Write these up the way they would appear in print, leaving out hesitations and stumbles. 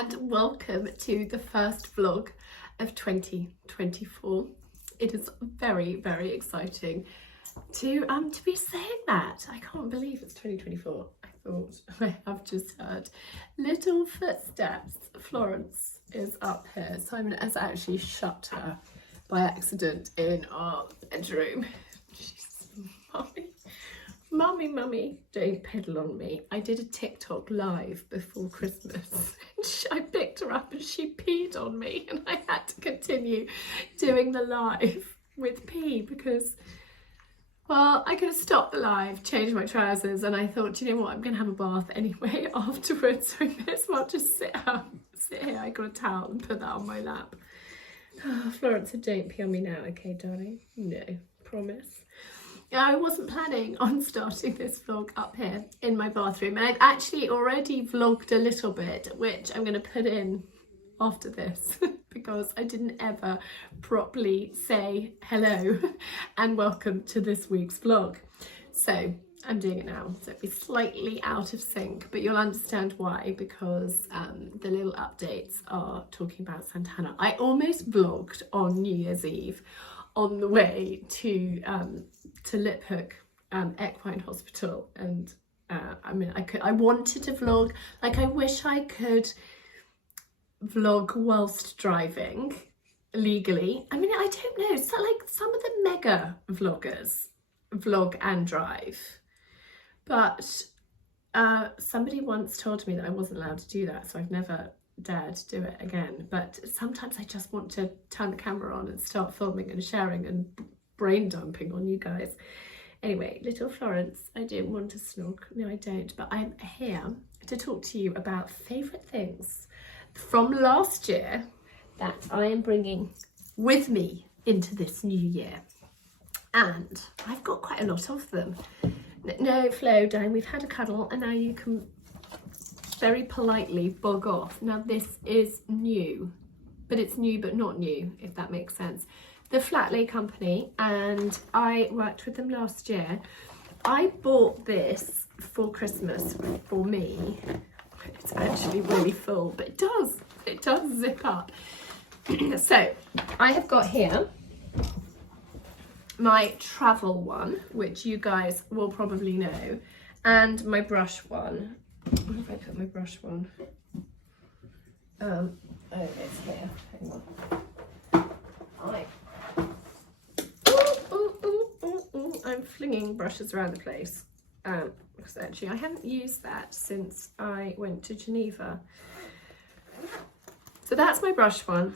and welcome to the first vlog of 2024. It is very, very exciting to be saying that. I can't believe it's 2024. I thought I have just heard little footsteps. Florence is up here. Simon has actually shut her by accident in our bedroom. She's Mummy, don't pedal on me. I did a TikTok live before Christmas. I picked her up and she peed on me and I had to continue doing the live with pee because, well, I could have stopped the live, changed my trousers, and I thought, you know what, I'm going to have a bath anyway afterwards, so I may as well just sit here. I got a towel and put that on my lap. Oh, Florence said, don't pee on me now, okay, darling? No, promise. I wasn't planning on starting this vlog up here in my bathroom, and I've actually already vlogged a little bit, which I'm going to put in after this because I didn't ever properly say hello and welcome to this week's vlog. So I'm doing it now, so it'll be slightly out of sync, but you'll understand why, because the little updates are talking about Santana. I almost vlogged on New Year's Eve on the way to Lip Hook Equine Hospital, and I wanted to vlog, like I wish I could vlog whilst driving legally. I mean, I don't know, it's like some of the mega vloggers vlog and drive, but somebody once told me that I wasn't allowed to do that, so I've never dared to do it again. But sometimes I just want to turn the camera on and start filming and sharing and brain dumping on you guys. Anyway, little Florence, I don't want to snog. No, I don't. But I'm here to talk to you about favourite things from last year that I am bringing with me into this new year. And I've got quite a lot of them. No, Flo, darling, we've had a cuddle and now you can very politely bog off. Now this is new, but it's new but not new, if that makes sense. The Flat Lay Company, and I worked with them last year. I bought this for Christmas for me. It's actually really full, but it does zip up. So I have got here my travel one, which you guys will probably know, and my brush one. Where have I put my brush one? Oh, it's here. Hang on. I'm flinging brushes around the place. Because actually I haven't used that since I went to Geneva. So that's my brush one.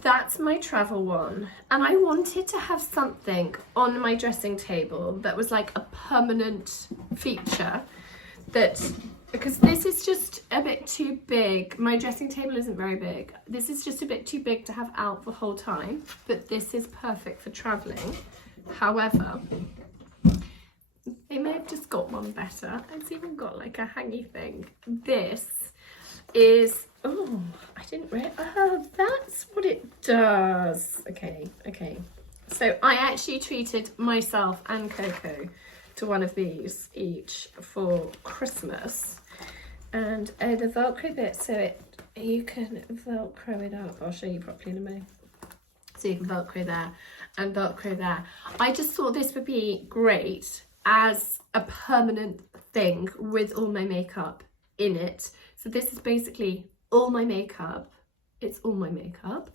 That's my travel one. And I wanted to have something on my dressing table that was like a permanent feature. Because this is just a bit too big. My dressing table isn't very big. This is just a bit too big to have out the whole time, but this is perfect for traveling. However, they may have just got one better. It's even got like a hangy thing. This is, oh, I didn't realize, oh, that's what it does. Okay. So I actually treated myself and Coco to one of these each for Christmas, and the velcro bit, so you can velcro it up. I'll show you properly in a minute. So you can velcro there and velcro there. I just thought this would be great as a permanent thing with all my makeup in it. So this is basically all my makeup. It's all my makeup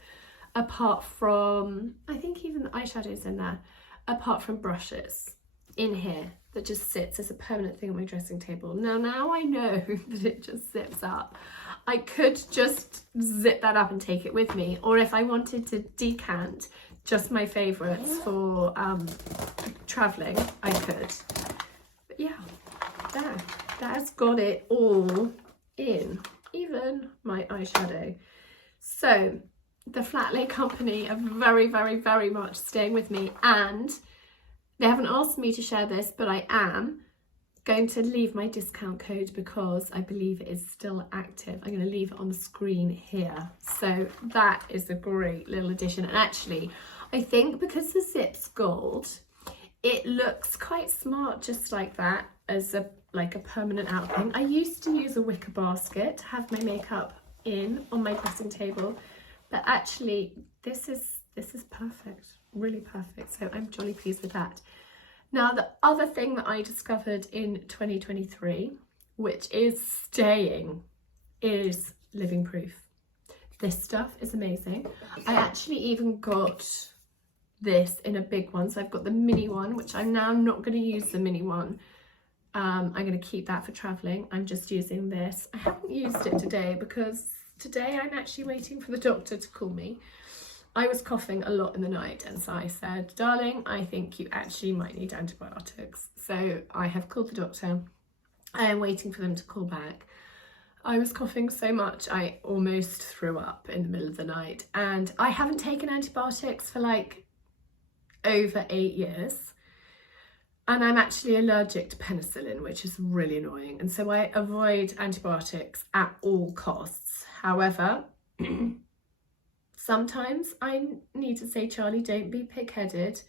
apart from, I think even the eyeshadows in there, apart from brushes in here that just sits as a permanent thing on my dressing table. Now I know that it just zips up. I could just zip that up and take it with me, or if I wanted to decant just my favourites for travelling, I could. But yeah, that's got it all in, even my eyeshadow. So the Flat Lay Company are very, very, very much staying with me, and they haven't asked me to share this, but I am going to leave my discount code because I believe it is still active. I'm going to leave it on the screen here. So that is a great little addition. And actually, I think because the zip's gold, it looks quite smart just like that as a permanent out thing. I used to use a wicker basket to have my makeup in on my dressing table, but actually this is perfect, really perfect. So I'm jolly pleased with that. Now, the other thing that I discovered in 2023, which is staying, is living proof. This stuff is amazing. I actually even got this in a big one. So I've got the mini one, which I'm now not going to use the mini one. I'm going to keep that for traveling. I'm just using this. I haven't used it today because today I'm actually waiting for the doctor to call me. I was coughing a lot in the night, and so I said, darling, I think you actually might need antibiotics. So I have called the doctor. I am waiting for them to call back. I was coughing so much I almost threw up in the middle of the night, and I haven't taken antibiotics for like over 8 years, and I'm actually allergic to penicillin, which is really annoying, and so I avoid antibiotics at all costs. However, sometimes I need to say, Charlie, don't be pig-headed,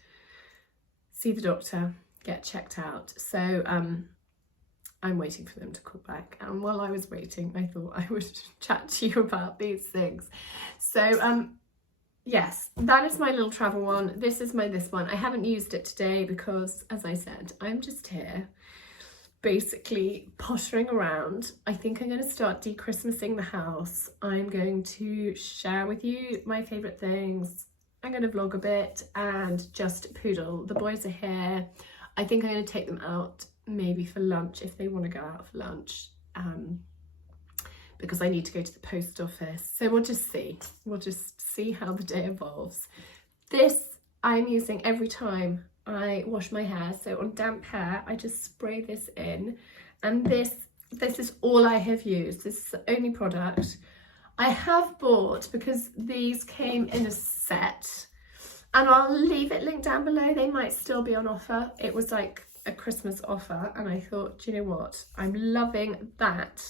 see the doctor, get checked out. So I'm waiting for them to call back, and while I was waiting I thought I would chat to you about these things. So yes, that is my little travel one. This is my this one. I haven't used it today because, as I said, I'm just here basically pottering around. I think I'm going to start de-Christmasing the house. I'm going to share with you my favourite things. I'm going to vlog a bit and just poodle. The boys are here. I think I'm going to take them out maybe for lunch if they want to go out for lunch, because I need to go to the post office. So we'll just see how the day evolves. This I'm using every time I wash my hair. So on damp hair I just spray this in, and this is all I have used. This is the only product I have bought, because these came in a set, and I'll leave it linked down below. They might still be on offer. It was like a Christmas offer, and I thought, do you know what, I'm loving that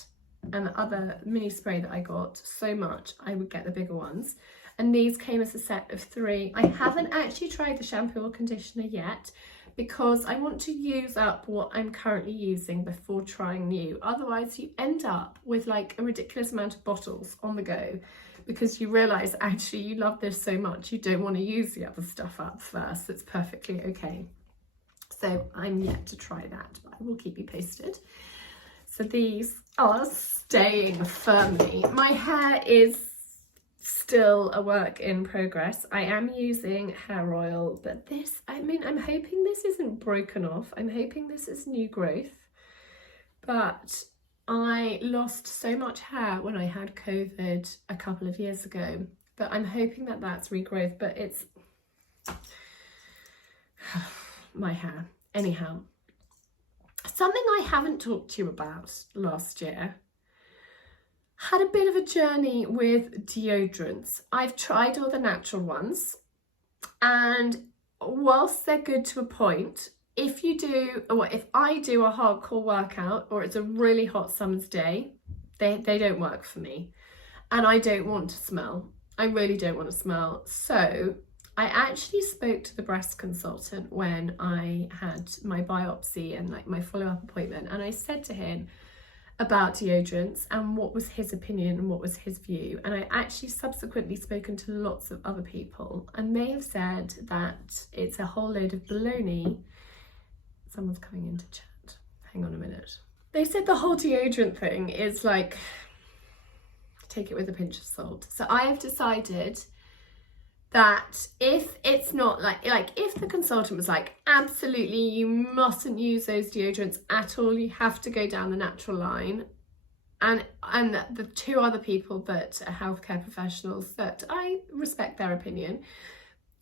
and the other mini spray that I got so much, I would get the bigger ones. And these came as a set of 3. I haven't actually tried the shampoo or conditioner yet, because I want to use up what I'm currently using before trying new. Otherwise you end up with like a ridiculous amount of bottles on the go, because you realise actually you love this so much you don't want to use the other stuff up first. It's perfectly okay. So I'm yet to try that, but I will keep you posted. So these are staying firmly. My hair is still a work in progress. I am using hair oil, but this, I mean, I'm hoping this isn't broken off. I'm hoping this is new growth, but I lost so much hair when I had COVID a couple of years ago, but I'm hoping that that's regrowth, but it's my hair. Anyhow, something I haven't talked to you about last year, had a bit of a journey with deodorants. I've tried all the natural ones, and whilst they're good to a point, if I do a hardcore workout or it's a really hot summer's day, they don't work for me, and I don't want to smell. I really don't want to smell. So I actually spoke to the breast consultant when I had my biopsy and like my follow-up appointment, and I said to him about deodorants and what was his opinion and what was his view. And I actually subsequently spoken to lots of other people, and they have said that it's a whole load of baloney. Someone's coming into chat. Hang on a minute. They said the whole deodorant thing is like, take it with a pinch of salt. So I have decided that if it's not like if the consultant was like, absolutely you mustn't use those deodorants at all, you have to go down the natural line, and the 2 other people that are healthcare professionals that I respect their opinion,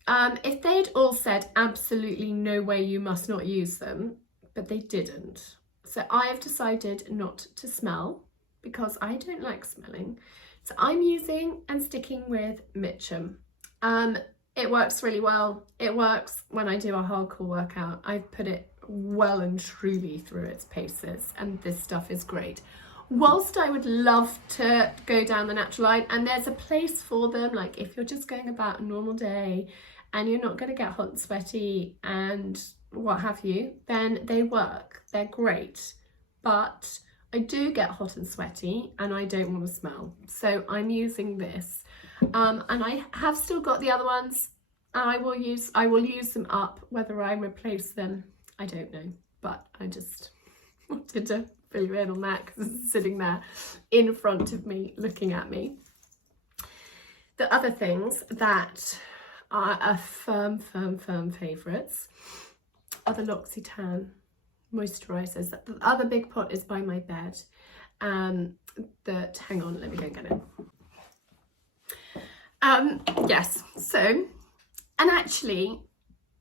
if they'd all said absolutely no way, you must not use them, but they didn't. So I have decided not to smell, because I don't like smelling. So I'm using and sticking with Mitchum. It works really well. It works when I do a hardcore workout. I've put it well and truly through its paces, and this stuff is great. Whilst I would love to go down the natural line, and there's a place for them, like if you're just going about a normal day and you're not going to get hot and sweaty and what have you, then they work. They're great. But I do get hot and sweaty and I don't want to smell. So I'm using this. And I have still got the other ones. I will use them up. Whether I replace them, I don't know. But I just wanted to fill you in on that because it's sitting there in front of me, looking at me. The other things that are a firm favourites are the L'Occitane moisturisers. The other big pot is by my bed. Hang on, let me go and get it. Yes, so, and actually,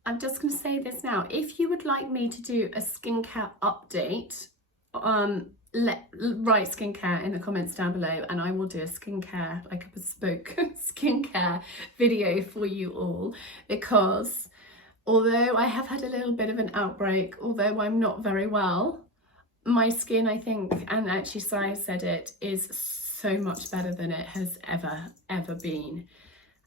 I'm just going to say this now. If you would like me to do a skincare update, write skincare in the comments down below and I will do a skincare, like a bespoke skincare video for you all, because although I have had a little bit of an outbreak, although I'm not very well, my skin, I think, and actually Sai said it, is so much better than it has ever been.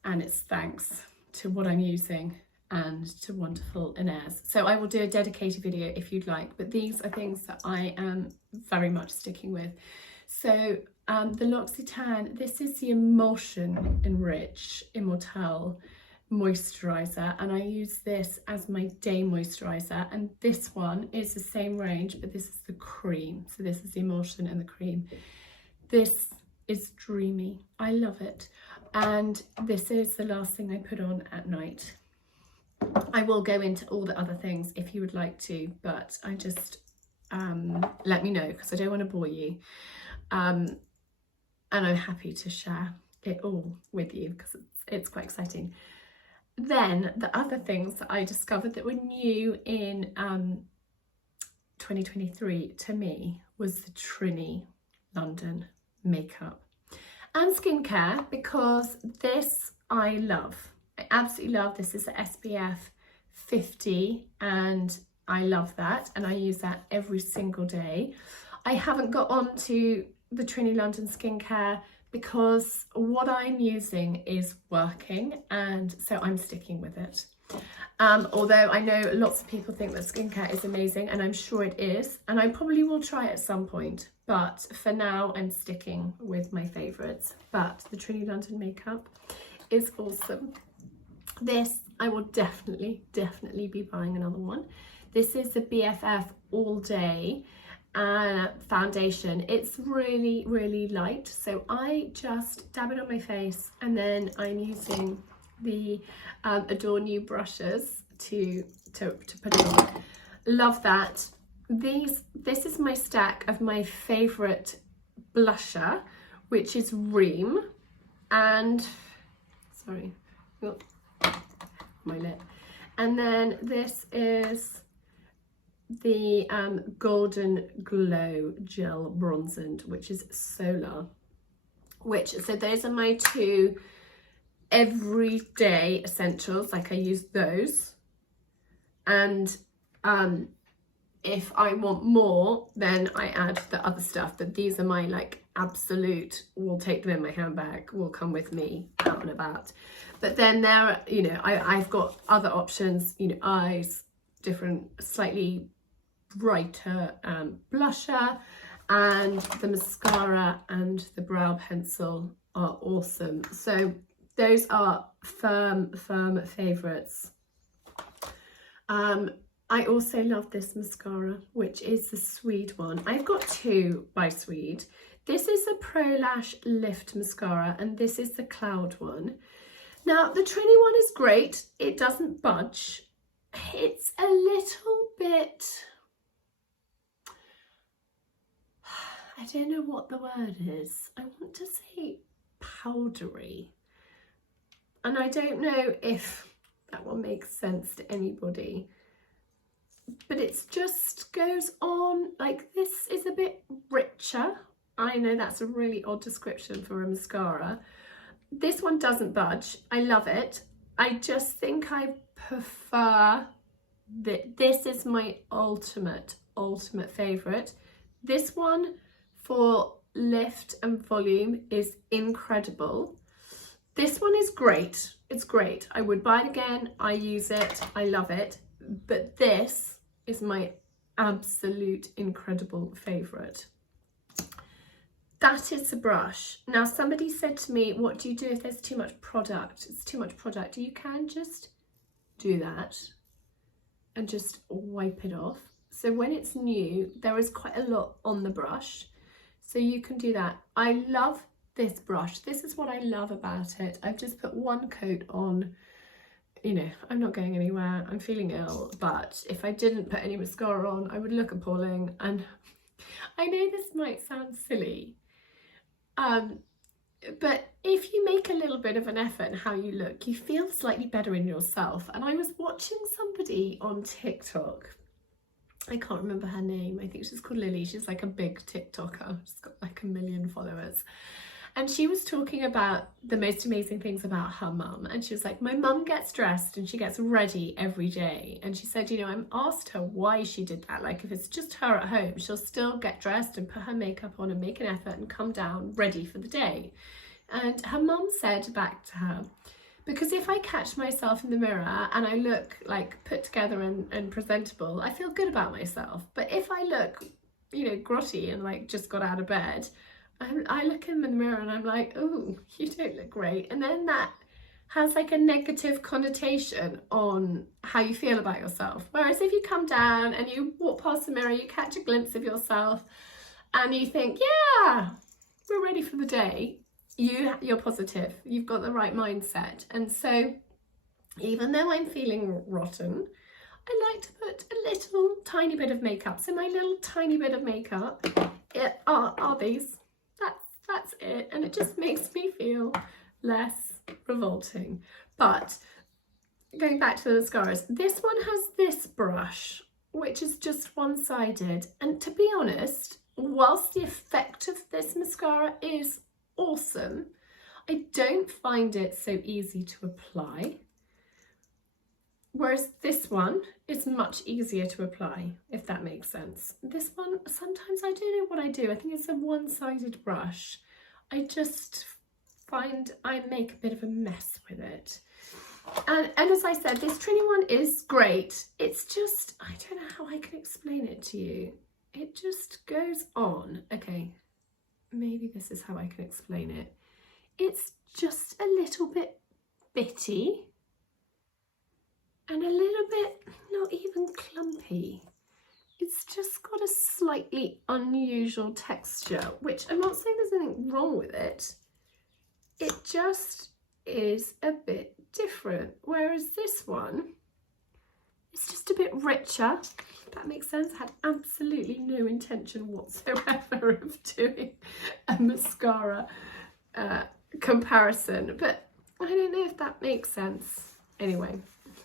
And it's thanks to what I'm using and to wonderful Inez. So I will do a dedicated video if you'd like, but these are things that I am very much sticking with. So the L'Occitane, this is the Emulsion Enrich Immortelle moisturizer, and I use this as my day moisturizer, and this one is the same range, but this is the cream. So this is the emulsion and the cream. This is dreamy. I love it. And this is the last thing I put on at night. I will go into all the other things if you would like to, but I just let me know because I don't want to bore you. And I'm happy to share it all with you because it's quite exciting. Then the other things that I discovered that were new in 2023 to me was the Trini London makeup and skincare, because this I love. I absolutely love. This is the SPF 50 and I love that, and I use that every single day. I haven't got on to the Trini London skincare because what I'm using is working, and so I'm sticking with it. Although I know lots of people think that skincare is amazing, and I'm sure it is, and I probably will try at some point, but for now I'm sticking with my favourites. But the Trini London makeup is awesome. This, I will definitely be buying another one. This is the BFF All Day foundation. It's really light, so I just dab it on my face, and then I'm using the Adorn You brushes to put it on. Love that. This is my stack of my favorite blusher, which is Ream, and sorry, oh, my lip. And then this is the Golden Glow Gel Bronzant, which is Solar, so those are my two everyday essentials. Like, I use those, and if I want more, then I add the other stuff, but these are my like absolute, will take them in my handbag, will come with me out and about. But then there are, you know, I've got other options, you know, eyes, different slightly brighter blusher, and the mascara and the brow pencil are awesome. So those are firm favourites. I also love this mascara, which is the Swede one. I've got two by Swede. This is the Pro Lash Lift mascara, and this is the Cloud one. Now the Trini one is great. It doesn't budge. It's a little bit, I don't know what the word is. I want to say powdery. And I don't know if that one makes sense to anybody. But it's just goes on, like, this is a bit richer. I know that's a really odd description for a mascara. This one doesn't budge. I love it. I just think I prefer that. This is my ultimate favourite. This one for lift and volume is incredible. This one is great. It's great. I would buy it again. I use it. I love it. But this is my absolute incredible favourite. that is the brush. Now somebody said to me, what do you do if there's too much product? It's too much product. You can just do that and just wipe it off. So when it's new, there is quite a lot on the brush, so you can do that. I love this brush. This is what I love about it. I've just put one coat on. You know, I'm not going anywhere, I'm feeling ill, but if I didn't put any mascara on, I would look appalling. And I know this might sound silly, but if you make a little bit of an effort in how you look, you feel slightly better in yourself. And I was watching somebody on TikTok, I can't remember her name, I think she's called Lily, she's like a big TikToker, she's got like 1 million followers. And she was talking about the most amazing things about her mum. And she was like, my mum gets dressed and she gets ready every day. And she said, you know, I asked her why she did that. Like if it's just her at home, she'll still get dressed and put her makeup on and make an effort and come down ready for the day. And her mum said back to her, because if I catch myself in the mirror and I look like put together and presentable, I feel good about myself. But if I look, you know, grotty and like just got out of bed, I look in the mirror and I'm like, oh, you don't look great. And then that has like a negative connotation on how you feel about yourself. Whereas if you come down and you walk past the mirror, you catch a glimpse of yourself and you think, yeah, we're ready for the day. You're positive, you've got the right mindset. And so even though I'm feeling rotten, I like to put a little tiny bit of makeup. So my little tiny bit of makeup are these. That's it, and it just makes me feel less revolting. But going back to the mascaras, this one has this brush, which is just one-sided. And to be honest, whilst the effect of this mascara is awesome, I don't find it so easy to apply. Whereas this one is much easier to apply, if that makes sense. This one, sometimes I don't know what I do. I think it's a one-sided brush. I just find I make a bit of a mess with it. And as I said, this Trini one is great. It's just, I don't know how I can explain it to you. It just goes on. Okay, maybe this is how I can explain it. It's just a little bit bitty. And a little bit, not even clumpy. It's just got a slightly unusual texture, which I'm not saying there's anything wrong with it. It just is a bit different. Whereas this one, it's just a bit richer. If that makes sense. I had absolutely no intention whatsoever of doing a mascara comparison, but I don't know if that makes sense. Anyway.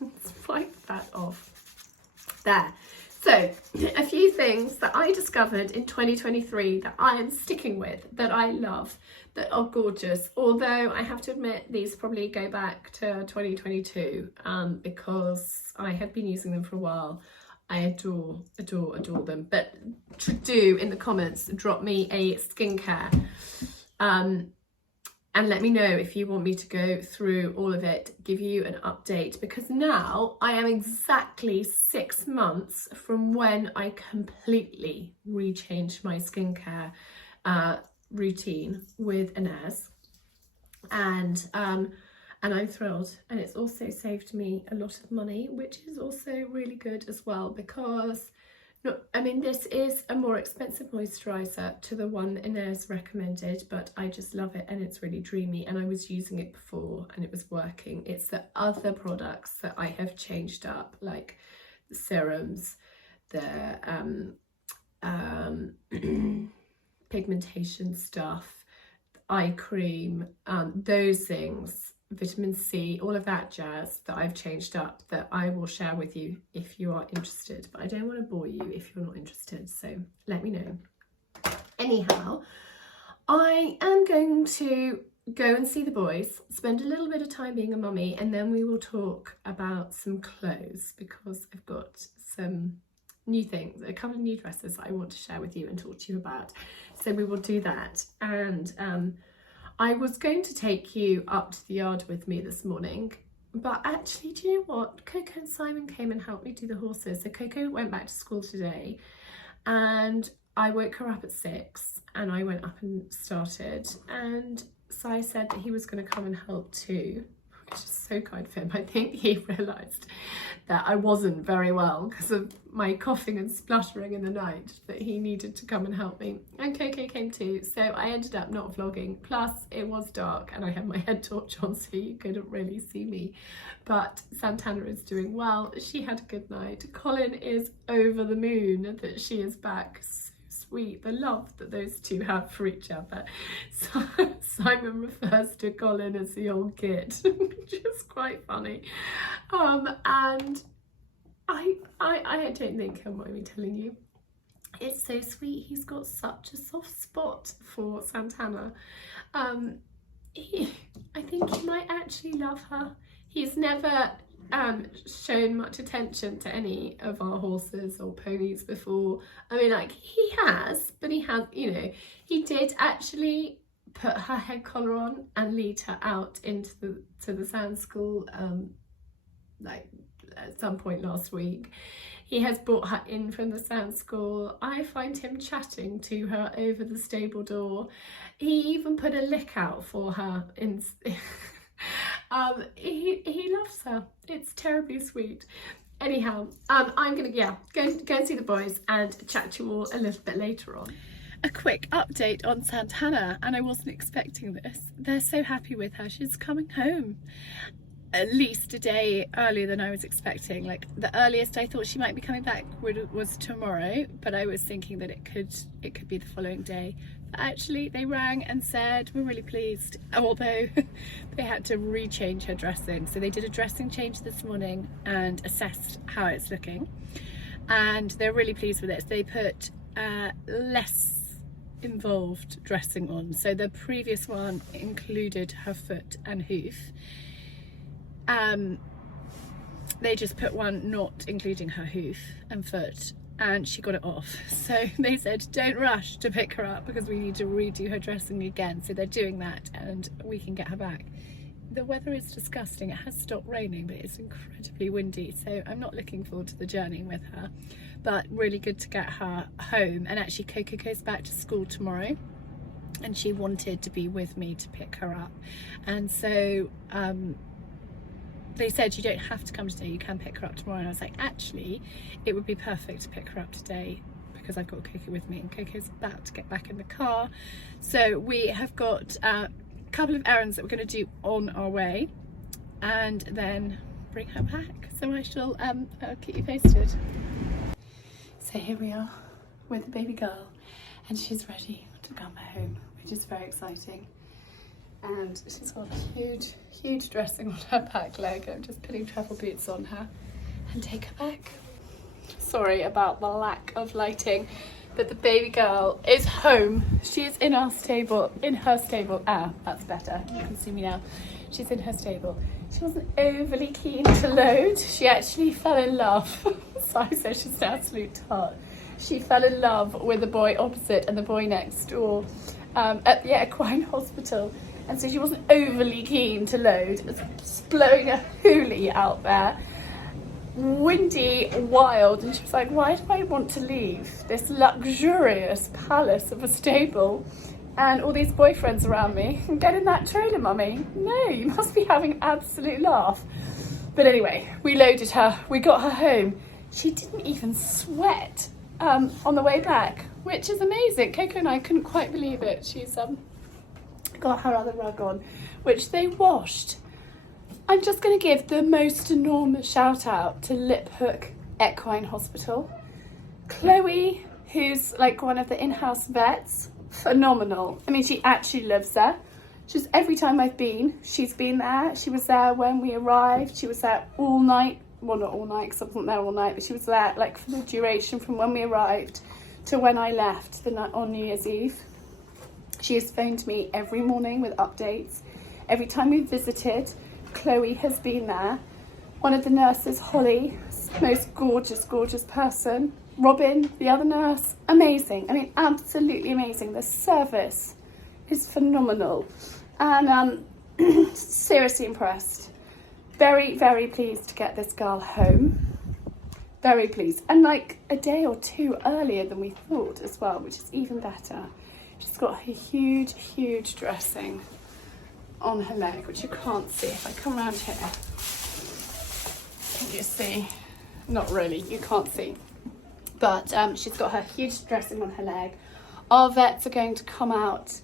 Let's wipe that off. There. So, a few things that I discovered in 2023 that I am sticking with, that I love, that are gorgeous. Although I have to admit these probably go back to 2022 because I have been using them for a while. I adore them. But do in the comments, drop me a skincare. And let me know if you want me to go through all of it, give you an update, because now I am exactly 6 months from when I completely rechanged my skincare routine with Inez. And I'm thrilled. And it's also saved me a lot of money, which is also really good as well, because this is a more expensive moisturiser to the one that Inez recommended, but I just love it and it's really dreamy, and I was using it before and it was working. It's the other products that I have changed up, like the serums, the pigmentation stuff, eye cream, those things, vitamin C, all of that jazz that I've changed up, that I will share with you if you are interested. But I don't want to bore you if you're not interested, so let me know. Anyhow, I am going to go and see the boys, spend a little bit of time being a mummy, and then we will talk about some clothes, because I've got some new things, a couple of new dresses I want to share with you and talk to you about. So we will do that. And I was going to take you up to the yard with me this morning, but actually, do you know what? Coco and Simon came and helped me do the horses. So Coco went back to school today and I woke her up at 6 and I went up and started, and Si said that he was going to come and help too, which is so kind of him. I think he realised that I wasn't very well because of my coughing and spluttering in the night, that he needed to come and help me, and Coco came too, so I ended up not vlogging. Plus it was dark and I had my head torch on, so you couldn't really see me. But Santana is doing well, she had a good night. Colin is over the moon that she is back. Sweet, the love that those two have for each other. So Simon refers to Colin as the old kid, which is quite funny. And I don't think he'll mind me telling you, it's so sweet. He's got such a soft spot for Santana. I think he might actually love her. He's never shown much attention to any of our horses or ponies before. I mean, like, he has, but he has, you know, he did actually put her head collar on and lead her out into the sand school like at some point last week. He has brought her in from the sand school. I find him chatting to her over the stable door. He even put a lick out for her in he loves her. It's terribly sweet. Anyhow, I'm gonna go and see the boys and chat to you all a little bit later on. A quick update on Santana, and I wasn't expecting this. They're so happy with her. She's coming home at least a day earlier than I was expecting. Like, the earliest I thought she might be coming back was tomorrow, but I was thinking that it could be the following day. But actually they rang and said we're really pleased, although they had to rechange her dressing. So they did a dressing change this morning and assessed how it's looking, and they're really pleased with it. So they put less involved dressing on. So the previous one included her foot and hoof. They just put one not including her hoof and foot, and she got it off. So they said don't rush to pick her up because we need to redo her dressing again. So they're doing that and we can get her back. The weather is disgusting. It has stopped raining, but it's incredibly windy, so I'm not looking forward to the journey with her, but really good to get her home. And actually Coco goes back to school tomorrow and she wanted to be with me to pick her up, and so they said you don't have to come today, you can pick her up tomorrow. And I was like, actually it would be perfect to pick her up today because I've got Coco with me, and Coco's about to get back in the car. So we have got a couple of errands that we're going to do on our way and then bring her back. So I shall I'll keep you posted. So here we are with the baby girl, and she's ready to come home, which is very exciting. And she's got a huge dressing on her back leg. I'm just putting travel boots on her and take her back. Sorry about the lack of lighting, but the baby girl is home. She is in our stable, in her stable. Ah, that's better. You can see me now. She's in her stable. She wasn't overly keen to load. She actually fell in love. So I said she's an absolute tart. She fell in love with the boy opposite and the boy next door at the equine hospital. And so she wasn't overly keen to load. It's blowing a hoolie out there. Windy, wild, and she was like, why do I want to leave this luxurious palace of a stable and all these boyfriends around me and get in that trailer, mummy? No, you must be having an absolute laugh. But anyway, we loaded her, we got her home. She didn't even sweat on the way back, which is amazing. Coco and I couldn't quite believe it. She's got her other rug on, which they washed. I'm just going to give the most enormous shout out to Lip Hook Equine Hospital. Chloe, who's like one of the in-house vets, phenomenal. I mean, she actually lives there. Just every time I've been, she's been there. She was there when we arrived. She was there all night. Well, not all night because I wasn't there all night, but she was there like for the duration from when we arrived to when I left the night on New Year's Eve. She has phoned me every morning with updates. Every time we've visited, Chloe has been there. One of the nurses, Holly, most gorgeous person. Robin, the other nurse, amazing. I mean, absolutely amazing. The service is phenomenal. And seriously impressed. Very, very pleased to get this girl home. Very pleased. And like a day or two earlier than we thought as well, which is even better. She's got her huge dressing on her leg, which you can't see. If I come around here, can you see? Not really, you can't see. But she's got her huge dressing on her leg. Our vets are going to come out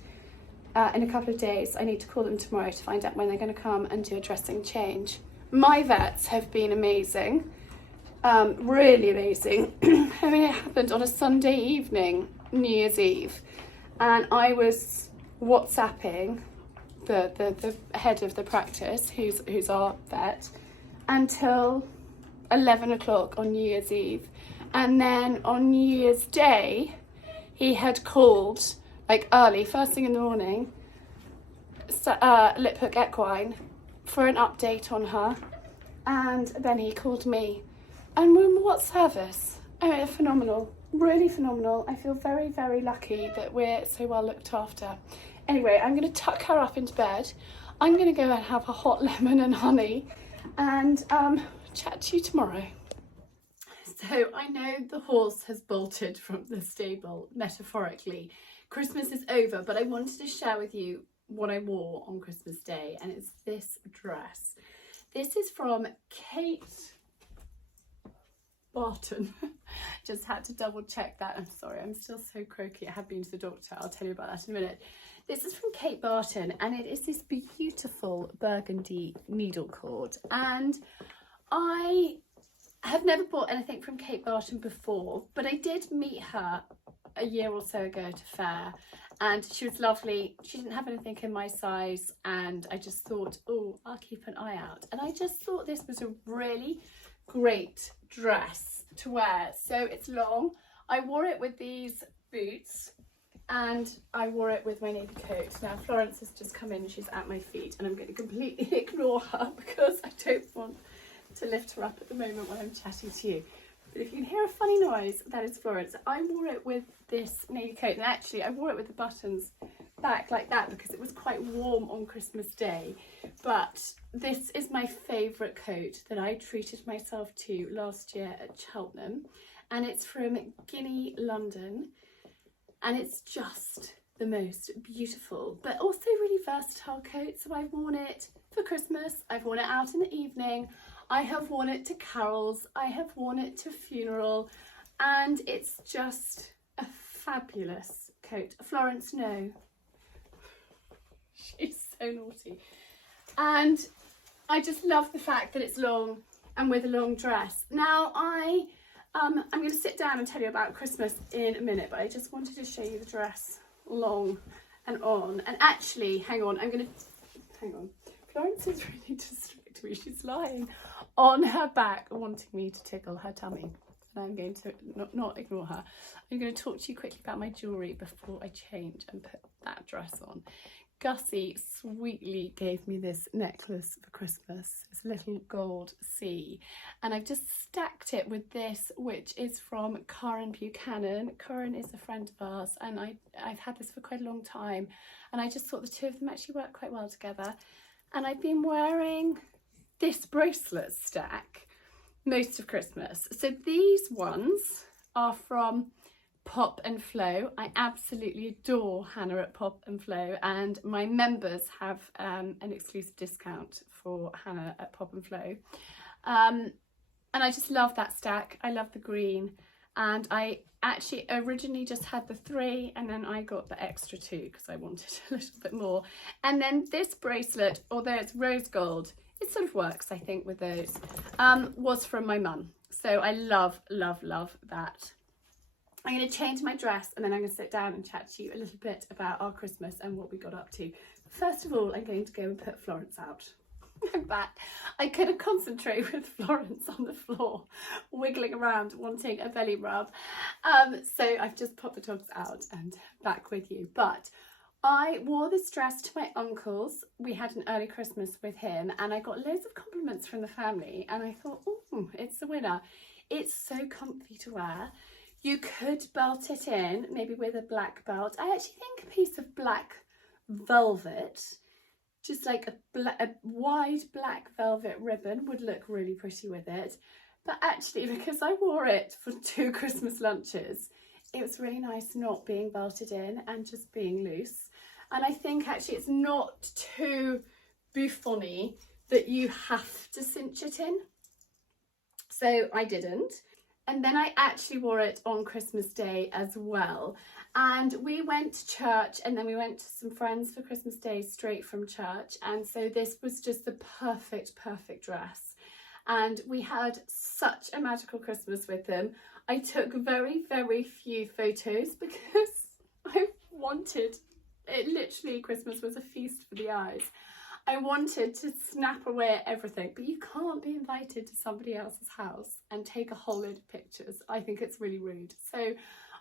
in a couple of days. I need to call them tomorrow to find out when they're going to come and do a dressing change. My vets have been amazing, really amazing. I mean, it happened on a Sunday evening, New Year's Eve, and I was WhatsApping the head of the practice, who's our vet, until 11 o'clock on New Year's Eve. And then on New Year's Day, he had called, like early, first thing in the morning, Lip Hook Equine, for an update on her. And then he called me. And what service? I mean, phenomenal, really phenomenal. I feel very, very lucky that we're so well looked after. Anyway, I'm going to tuck her up into bed. I'm going to go and have a hot lemon and honey and chat to you tomorrow. So I know the horse has bolted from the stable, metaphorically. Christmas is over, but I wanted to share with you what I wore on Christmas Day, and it's this dress. This is from Kate Barton. Just had to double check that. I'm sorry, I'm still so croaky. I have been to the doctor. I'll tell you about that in a minute. This is from Kate Barton, and it is this beautiful burgundy needle cord. And I have never bought anything from Kate Barton before, but I did meet her a year or so ago at a fair, and she was lovely. She didn't have anything in my size, and I just thought, oh, I'll keep an eye out. And I just thought this was a really great dress to wear. So it's long. I wore it with these boots, and I wore it with my navy coat. Now Florence has just come in, she's at my feet, and I'm going to completely ignore her because I don't want to lift her up at the moment when I'm chatting to you. But if you can hear a funny noise, that is Florence. I wore it with this navy coat, and actually I wore it with the buttons back like that because it was quite warm on Christmas Day. But this is my favourite coat that I treated myself to last year at Cheltenham, and it's from Guinea, London, and it's just the most beautiful but also really versatile coat. So I've worn it for Christmas, I've worn it out in the evening, I have worn it to carols, I have worn it to funeral, and it's just a fabulous coat. Florence, no. She's so naughty. And I just love the fact that it's long and with a long dress. Now I'm going to sit down and tell you about Christmas in a minute, but I just wanted to show you the dress long and on. And actually, hang on. Florence is really distracting me. She's lying on her back wanting me to tickle her tummy. And I'm going to not ignore her. I'm going to talk to you quickly about my jewellery before I change and put that dress on. Gussie sweetly gave me this necklace for Christmas, this little gold C, and I've just stacked it with this, which is from Karen Buchanan. Karen is a friend of ours, and I've had this for quite a long time, and I just thought the two of them actually work quite well together. And I've been wearing this bracelet stack most of Christmas. So these ones are from Pop and Flow. I absolutely adore Hannah at Pop and Flow, and my members have an exclusive discount for Hannah at Pop and Flow. And I just love that stack. I love the green, and I actually originally just had the 3, and then I got the extra 2 because I wanted a little bit more. And then this bracelet, although it's rose gold, it sort of works, I think, with those, was from my mum. So I love, love, love that. I'm going to change my dress, and then I'm going to sit down and chat to you a little bit about our Christmas and what we got up to. First of all, I'm going to go and put Florence out. I'm back. I couldn't concentrate with Florence on the floor, wiggling around, wanting a belly rub. So I've just popped the dogs out and back with you. But I wore this dress to my uncle's. We had an early Christmas with him, and I got loads of compliments from the family, and I thought, oh, it's a winner. It's so comfy to wear. You could belt it in, maybe with a black belt. I actually think a piece of black velvet, just like a wide black velvet ribbon, would look really pretty with it. But actually, because I wore it for 2 Christmas lunches, it was really nice not being belted in and just being loose. And I think actually it's not too bouffony that you have to cinch it in. So I didn't. And then I actually wore it on Christmas Day as well. And we went to church, and then we went to some friends for Christmas Day straight from church. And so this was just the perfect dress. And we had such a magical Christmas with them. I took very few photos because I wanted it. Literally, Christmas was a feast for the eyes. I wanted to snap away at everything, but you can't be invited to somebody else's house and take a whole load of pictures. I think it's really rude. So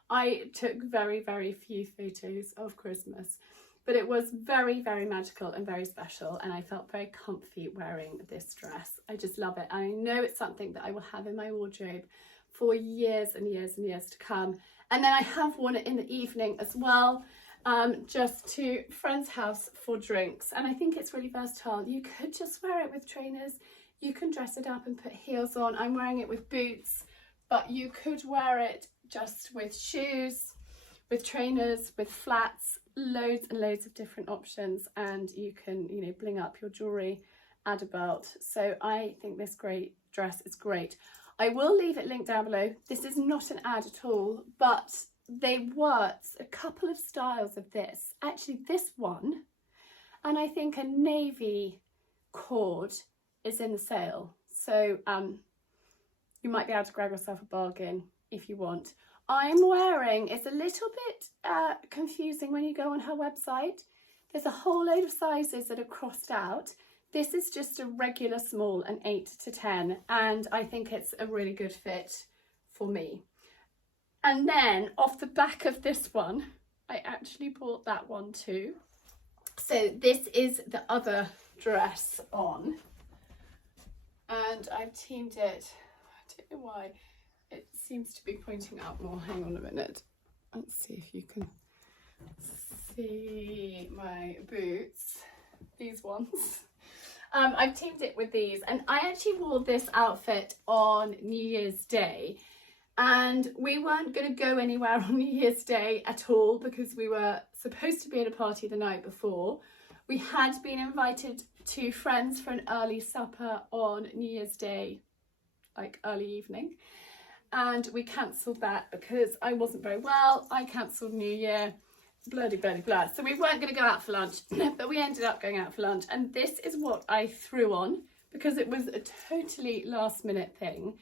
I took very few photos of Christmas, but it was very magical and very special, and I felt very comfy wearing this dress. I just love it. I know it's something that I will have in my wardrobe for years and years to come. And then I have worn it in the evening as well. Just to friend's house for drinks, and I think it's really versatile. You could just wear it with trainers, you can dress it up and put heels on. I'm wearing it with boots, but you could wear it just with shoes, with trainers, with flats, loads and loads of different options, and you can, you know, bling up your jewellery, add a belt. So I think this great dress is great. I will leave it linked down below. This is not an ad at all, but they were a couple of styles of this. Actually, this one, and I think a navy cord is in the sale. So you might be able to grab yourself a bargain if you want. I'm wearing, it's a little bit confusing when you go on her website. There's a whole load of sizes that are crossed out. This is just a regular small, an 8 to 10, and I think it's a really good fit for me. And then off the back of this one, I actually bought that one too. So this is the other dress on, and I've teamed it. I don't know why it seems to be pointing out more. Hang on a minute. Let's see if you can see my boots, these ones. I've teamed it with these, and I actually wore this outfit on New Year's Day. And we weren't going to go anywhere on New Year's Day at all because we were supposed to be at a party the night before. We had been invited to friends for an early supper on New Year's Day, like early evening. And we cancelled that because I wasn't very well. I cancelled New Year, bloody blah. So we weren't going to go out for lunch, but we ended up going out for lunch. And this is what I threw on because it was a totally last minute thing.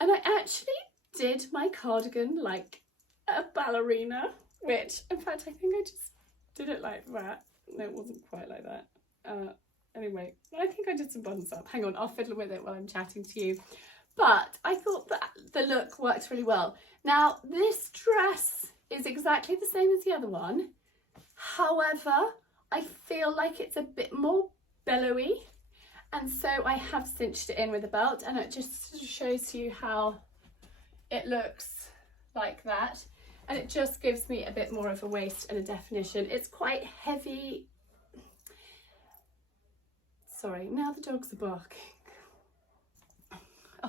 And I actually did my cardigan like a ballerina, which in fact I think I just did it like that. No, it wasn't quite like that. Anyway, I think I did some buttons up. Hang on, I'll fiddle with it while I'm chatting to you. But I thought that the look worked really well. Now, this dress is exactly the same as the other one. However, I feel like it's a bit more billowy. And so I have cinched it in with a belt, and it just shows you how it looks like that. And it just gives me a bit more of a waist and a definition. It's quite heavy. Sorry, now the dogs are barking.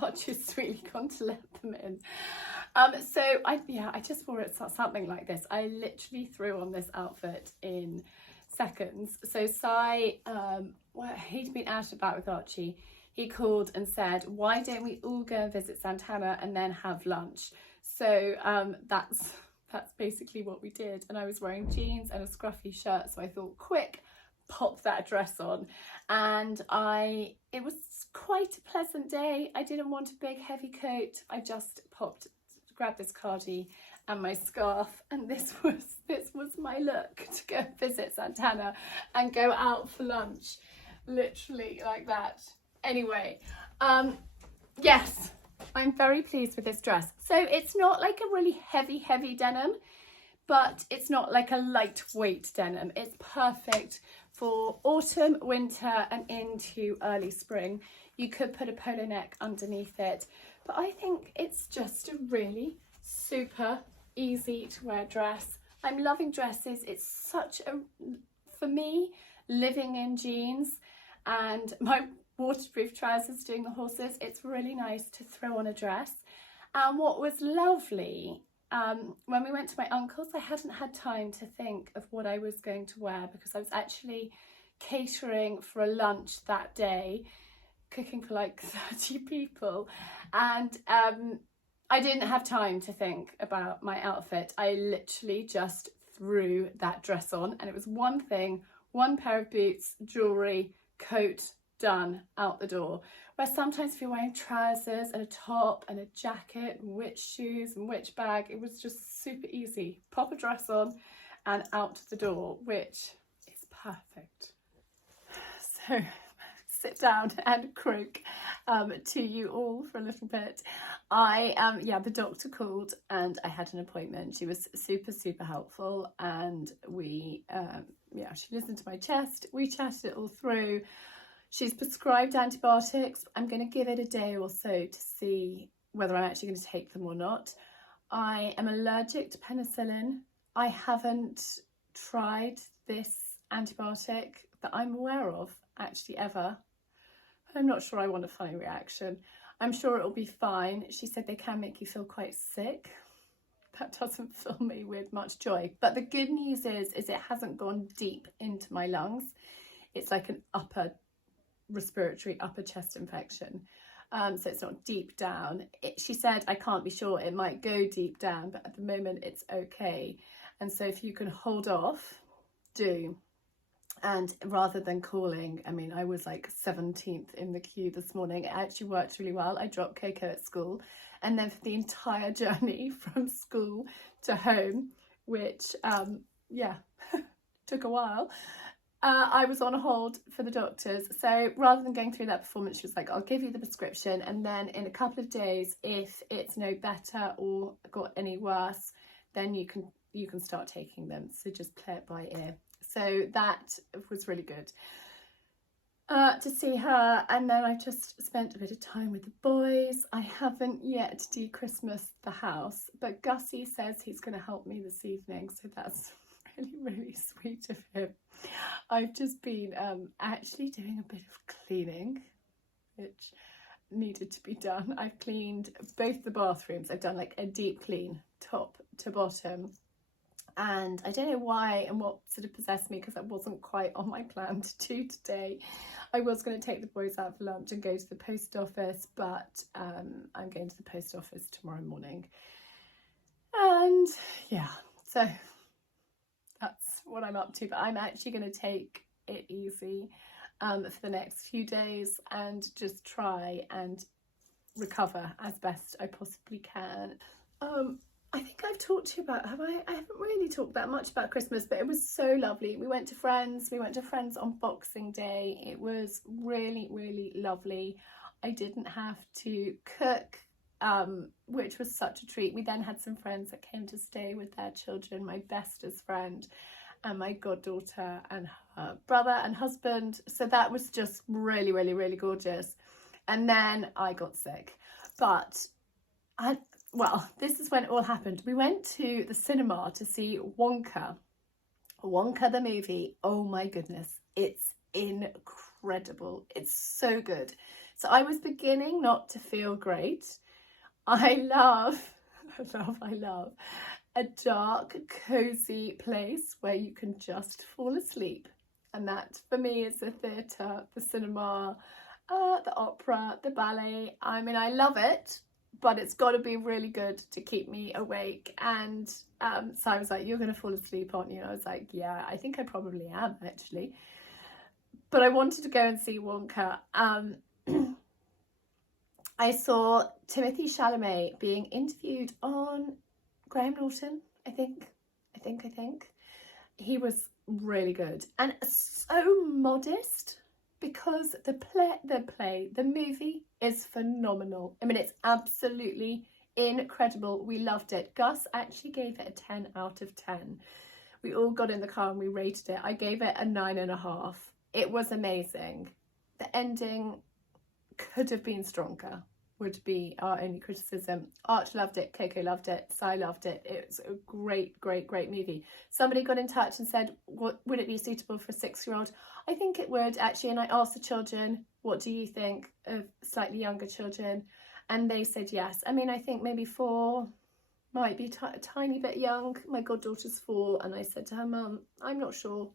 Archie's sweetly gone to let them in. So I just wore it something like this. I literally threw on this outfit in seconds. So Si, he'd been out and about with Archie. He called and said, why don't we all go and visit Santana and then have lunch? So that's basically what we did. And I was wearing jeans and a scruffy shirt. So I thought, quick, pop that dress on. And it was quite a pleasant day. I didn't want a big heavy coat. I just grabbed this cardi and my scarf, and this was my look to go visit Santana and go out for lunch, literally like that. Anyway, yes, I'm very pleased with this dress. So it's not like a really heavy denim, but it's not like a lightweight denim. It's perfect for autumn, winter, and into early spring. You could put a polo neck underneath it, but I think it's just a really super easy to wear dress. I'm loving dresses. It's such a, for me, living in jeans and my waterproof trousers doing the horses, it's really nice to throw on a dress. And what was lovely when we went to my uncle's, I hadn't had time to think of what I was going to wear because I was actually catering for a lunch that day, cooking for like 30 people, and I didn't have time to think about my outfit. I literally just threw that dress on, and it was one thing, one pair of boots, jewellery, coat, done, out the door. Where sometimes if you're wearing trousers and a top and a jacket and which shoes and which bag, it was just super easy. Pop a dress on and out the door, which is perfect. So sit down and croak to you all for a little bit. The doctor called and I had an appointment. She was super helpful, and she listened to my chest. We chatted it all through. She's prescribed antibiotics. I'm going to give it a day or so to see whether I'm actually going to take them or not. I am allergic to penicillin. I haven't tried this antibiotic that I'm aware of actually ever. I'm not sure I want a funny reaction. I'm sure it'll be fine. She said they can make you feel quite sick. That doesn't fill me with much joy. But the good news is it hasn't gone deep into my lungs. It's like an upper respiratory, upper chest infection. So it's not deep down. She said, I can't be sure, it might go deep down, but at the moment it's okay. And so if you can hold off, do. And rather than calling, I mean, I was like 17th in the queue this morning. It actually worked really well. I dropped Coco at school, and then for the entire journey from school to home, which took a while, I was on hold for the doctors. So rather than going through that performance, she was like, I'll give you the prescription, and then in a couple of days, if it's no better or got any worse, then you can start taking them. So just play it by ear. So that was really good to see her. And then I just spent a bit of time with the boys. I haven't yet de-Christmased the house, but Gussie says he's going to help me this evening. So that's really sweet of him. I've just been actually doing a bit of cleaning, which needed to be done. I've cleaned both the bathrooms. I've done like a deep clean, top to bottom. And I don't know why and what sort of possessed me, because that wasn't quite on my plan to do today. I was going to take the boys out for lunch and go to the post office, but I'm going to the post office tomorrow morning. And yeah, so that's what I'm up to. But I'm actually going to take it easy for the next few days and just try and recover as best I possibly can. I think I've talked to you about, I haven't really talked that much about Christmas, but it was so lovely. We went to friends on Boxing Day. It was really lovely. I didn't have to cook, which was such a treat. We then had some friends that came to stay with their children, my bestest friend and my goddaughter and her brother and husband. So that was just really gorgeous. And then I got sick, but this is when it all happened. We went to the cinema to see Wonka the movie. Oh my goodness, it's incredible. It's so good. So I was beginning not to feel great. I love a dark, cozy place where you can just fall asleep. And that for me is the theatre, the cinema, the opera, the ballet. I mean, I love it, but it's got to be really good to keep me awake. And so I was like, you're going to fall asleep, aren't you? And I was like, yeah, I think I probably am actually. But I wanted to go and see Wonka. I saw Timothy Chalamet being interviewed on Graham Norton, I think. He really good and so modest, because the movie is phenomenal. I mean, it's absolutely incredible. We loved it. Gus actually gave it a 10 out of 10. We all got in the car and we rated it. I gave it a 9.5. It was amazing. The ending could have been stronger, would be our only criticism. Arch loved it, Coco loved it, Si loved it. It's a great movie. Somebody got in touch and said, would it be suitable for a 6-year-old? I think it would actually, and I asked the children, what do you think of slightly younger children? And they said yes. I mean, I think maybe 4, might be a tiny bit young. My goddaughter's 4, and I said to her, Mum, I'm not sure.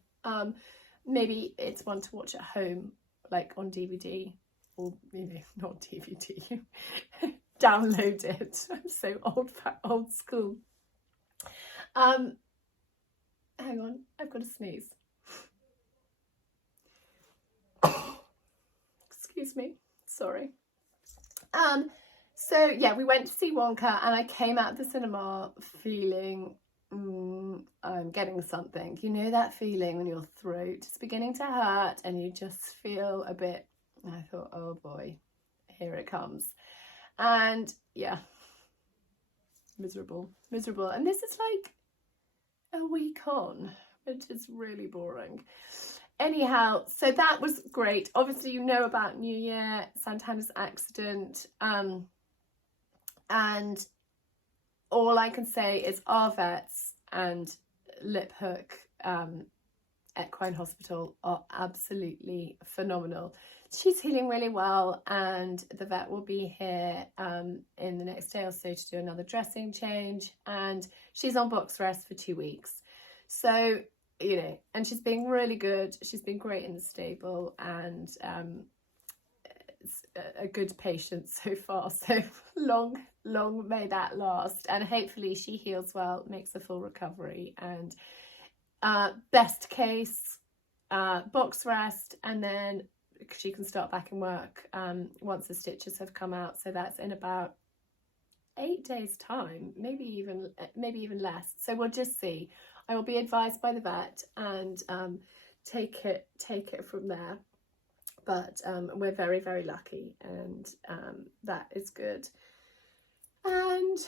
Maybe it's one to watch at home, like on DVD, or, you know, not DVD. Download it. I'm so old school. Hang on, I've got to sneeze. Excuse me, sorry. So yeah, we went to see Wonka, and I came out of the cinema feeling I'm getting something. You know that feeling when your throat is beginning to hurt and you just feel a bit, I thought, oh boy, here it comes. And yeah, miserable. And this is like a week on, which is really boring. Anyhow, so that was great. Obviously, you know about New Year, Santana's accident, and all I can say is our vets and Lip Hook Equine Hospital are absolutely phenomenal. She's healing really well, and the vet will be here in the next day or so to do another dressing change, and she's on box rest for 2 weeks. So, you know, and she's being really good. She's been great in the stable, and it's a good patient so far. So long may that last, and hopefully she heals well, makes a full recovery, and best case box rest, and then she can start back in work once the stitches have come out. So that's in about 8 days time, maybe even less. So we'll just see. I will be advised by the vet and take it from there. But we're very, very lucky, and that is good. And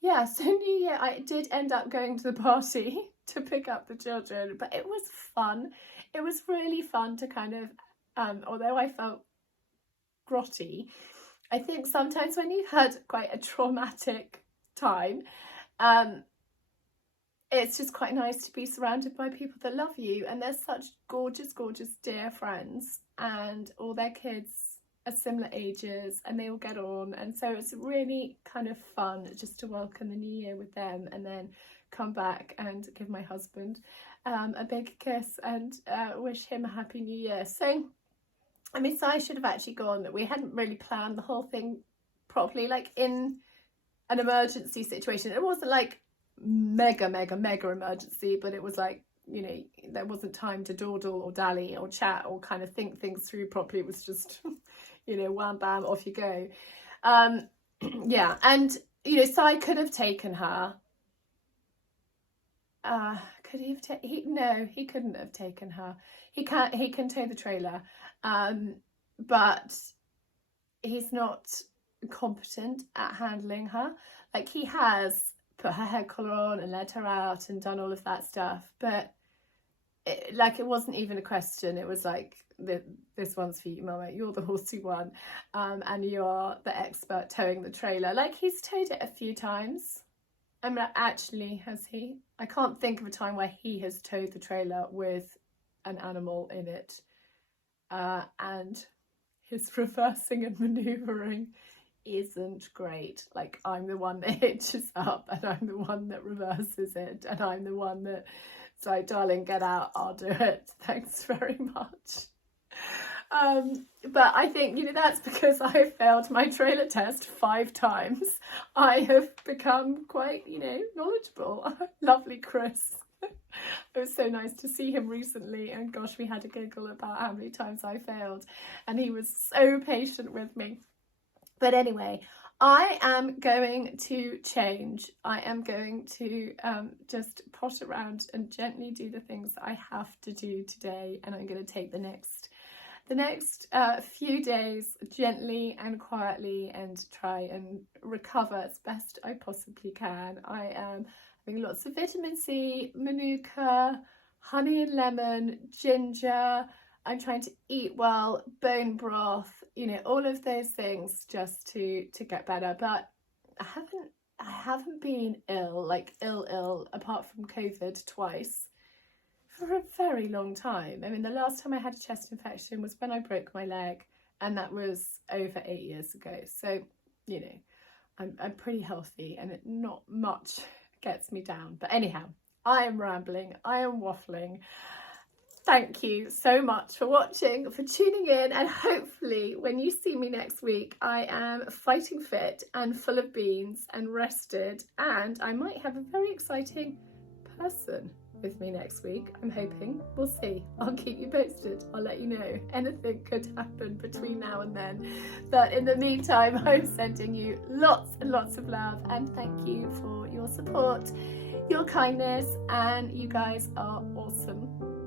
yeah, so New Year, I did end up going to the party to pick up the children, but it was fun. It was really fun to kind of, although I felt grotty, I think sometimes when you've had quite a traumatic time, it's just quite nice to be surrounded by people that love you, and they're such gorgeous, gorgeous, dear friends, and all their kids are similar ages and they all get on, and so it's really kind of fun just to welcome the new year with them, and then come back and give my husband a big kiss and wish him a happy new year. So I mean, so I should have actually gone. We hadn't really planned the whole thing properly, like in an emergency situation. It wasn't like mega emergency, but it was like, you know, there wasn't time to dawdle or dally or chat or kind of think things through properly. It was just, you know, wham bam, off you go. Yeah, and you know, so I could have taken her. Could he have no, he couldn't have taken her. He can tow the trailer, but he's not competent at handling her. Like, he has put her head collar on and led her out and done all of that stuff, but it wasn't even a question. It was like, this one's for you, Mama, you're the horsey one, and you are the expert towing the trailer. Like, he's towed it a few times. I mean, actually, has he? I can't think of a time where he has towed the trailer with an animal in it, and his reversing and manoeuvring isn't great. Like, I'm the one that hitches up, and I'm the one that reverses it, and I'm the one that's like, darling, get out, I'll do it, thanks very much. But I think, you know, that's because I failed my trailer test 5 times. I have become quite, you know, knowledgeable. Lovely Chris. It was so nice to see him recently, and gosh, we had a giggle about how many times I failed, and he was so patient with me. But anyway, I am going to change. I am going to just pot around and gently do the things that I have to do today, and I'm going to take the next few days gently and quietly and try and recover as best I possibly can. I am having lots of vitamin C, manuka, honey and lemon, ginger. I'm trying to eat well, bone broth, you know, all of those things just to get better. But I haven't been ill, like ill, apart from COVID twice, for a very long time. I mean, the last time I had a chest infection was when I broke my leg, and that was over 8 years ago. So, you know, I'm pretty healthy and not much gets me down. But anyhow, I am rambling, I am waffling. Thank you so much for watching, for tuning in, and hopefully when you see me next week, I am fighting fit and full of beans and rested, and I might have a very exciting person with me next week. I'm hoping. We'll see. I'll keep you posted. I'll let you know. Anything could happen between now and then. But in the meantime, I'm sending you lots and lots of love, and thank you for your support, your kindness, and you guys are awesome.